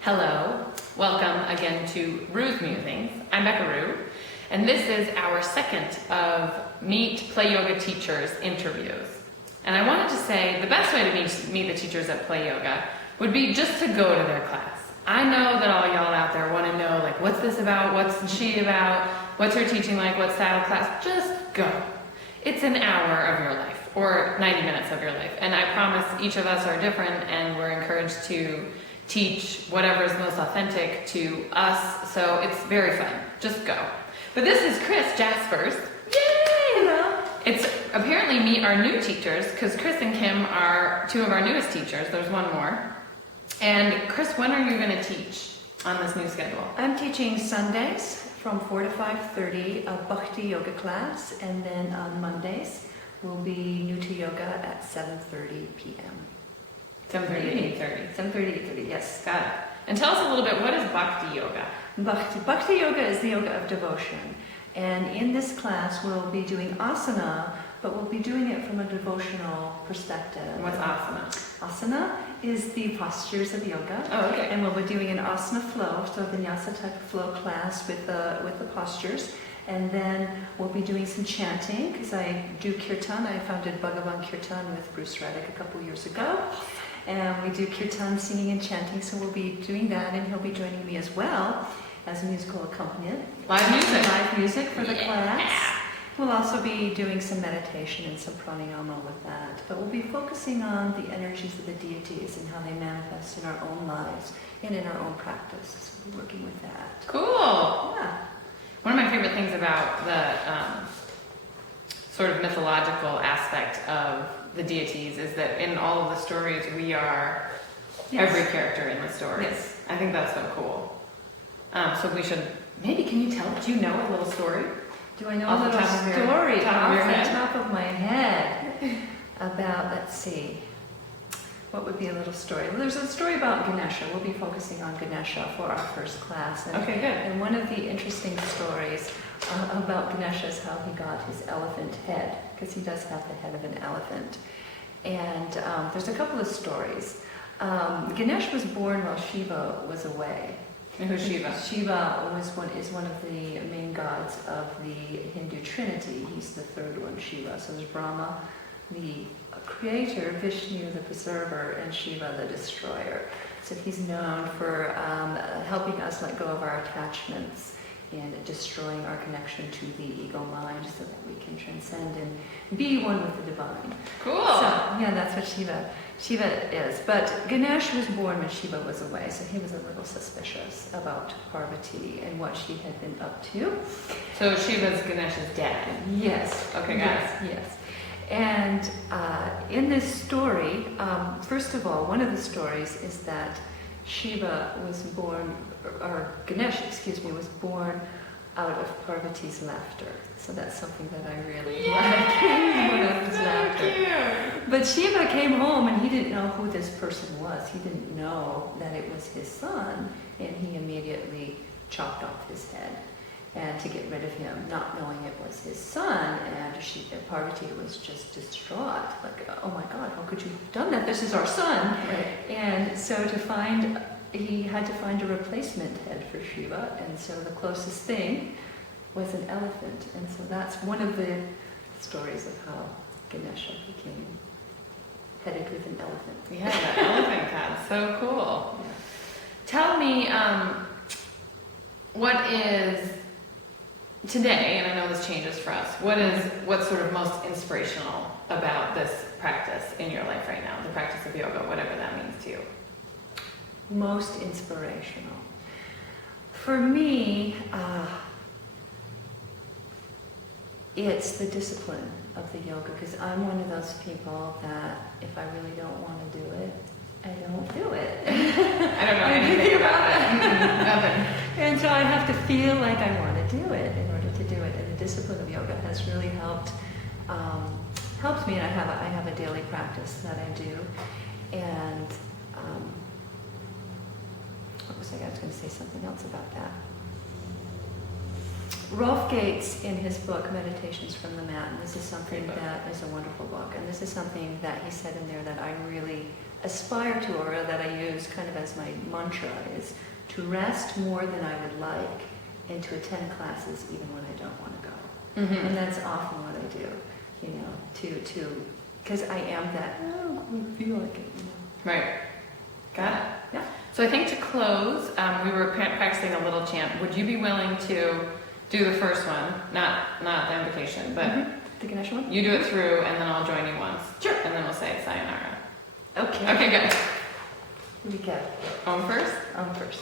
Hello, welcome again to Rue's Musings. I'm Becca Rue, and this is our second of Meet Play Yoga Teachers interviews. And I wanted to say the best way to meet the teachers at Play Yoga would be just to go to their class. I know that all y'all out there want to know, like, what's this about? What's she about? What's her teaching like? What style of class? Just go. It's an hour of your life, or 90 minutes of your life. And I promise each of us are different, and we're encouraged to teach whatever is most authentic to us, so it's very fun. Just go. But this is Kris Jasperse. Yay! Hello. It's apparently meet our new teachers, because Kris and Kim are two of our newest teachers. There's one more. And Kris, when are you going to teach on this new schedule? I'm teaching Sundays from 4 to 5:30, a Bhakti yoga class, and then on Mondays we'll be new to yoga at 7:30 p.m. 7:30 to 8:30. 7:30 to 8:30, yes. Got it. And tell us a little bit, what is Bhakti yoga? Bhakti yoga is the yoga of devotion. And in this class we'll be doing asana, but we'll be doing it from a devotional perspective. And what's asana? Asana is the postures of yoga. Oh, okay. And we'll be doing an asana flow, so a vinyasa type of flow class with the postures. And then we'll be doing some chanting, because I do kirtan. I founded Bhagavan Kirtan with Bruce Reddick a couple years ago. And we do kirtan, singing and chanting, so we'll be doing that, and he'll be joining me as well as a musical accompaniment. Live music. Live music for the class. We'll also be doing some meditation and some pranayama with that. But we'll be focusing on the energies of the deities and how they manifest in our own lives and in our own practice. So we'll be working with that. Cool. Yeah. One of my favorite things about the sort of mythological aspect of the deities is that in all of the stories we are every character in the story. Yes. I think that's so cool. So we should, maybe can you tell, do you know a little story? Do I know Off a the little top of your- story top of your off the head? top of my head about, let's see, what would be a little story? Well, there's a story about Ganesha. We'll be focusing on Ganesha for our first class. And, Okay, good. And one of the interesting stories about Ganesha is how he got his elephant head, because he does have the head of an elephant. And there's a couple of stories. Ganesh was born while Sheva was away. And who's Sheva? Sheva is one of the main gods of the Hindu Trinity. He's the third one, Sheva. So there's Brahma, the creator, Vishnu, the preserver, and Shiva, the destroyer. So he's known for helping us let go of our attachments and destroying our connection to the ego mind so that we can transcend and be one with the divine. Cool. So, yeah, that's what Shiva is. But Ganesh was born when Shiva was away, so he was a little suspicious about Parvati and what she had been up to. So Shiva's Ganesh's dad. Yes. Okay, got it. Yes. And in this story, first of all, one of the stories is that Shiva was born, or Ganesh, was born out of Parvati's laughter. So that's something that I really like. Born out of his laughter. Cute. But Shiva came home and he didn't know who this person was. He didn't know that it was his son, and he immediately chopped off his head. And to get rid of him, not knowing it was his son, and Parvati was just distraught, like, oh my God, how could you have done that? This is our son. Right. And so he had to find a replacement head for Shiva, and so the closest thing was an elephant. And so that's one of the stories of how Ganesha became headed with an elephant. Yeah, that elephant cat, so cool. Yeah. Tell me, what is today, and I know this changes for us, what's sort of most inspirational about this practice in your life right now, the practice of yoga, whatever that means to you? Most inspirational. For me, it's the discipline of the yoga, because I'm one of those people that if I really don't want to do it, I don't do it. I don't know anything about it. Nothing. And so I have to feel like I want to do it in order to do it. And the discipline of yoga has really helped me. And I have a daily practice that I do. And what was I going to say something else about that. Rolf Gates, in his book Meditations from the Mat, and this is something that is a wonderful book, and this is something that he said in there that I really aspire to, or that I use kind of as my mantra, is to rest more than I would like and to attend classes even when I don't want to go. Mm-hmm. And that's often what I do, you know, because I am that, oh, I feel like it, you know. Right. Got it. Yeah. So I think to close, we were practicing a little chant. Would you be willing to do the first one? Not the invocation, but The Ganesh one? you do it through, and then I'll join you once. Sure. And then we'll say sayonara. Okay. Okay, good. Here we go. Om first? First.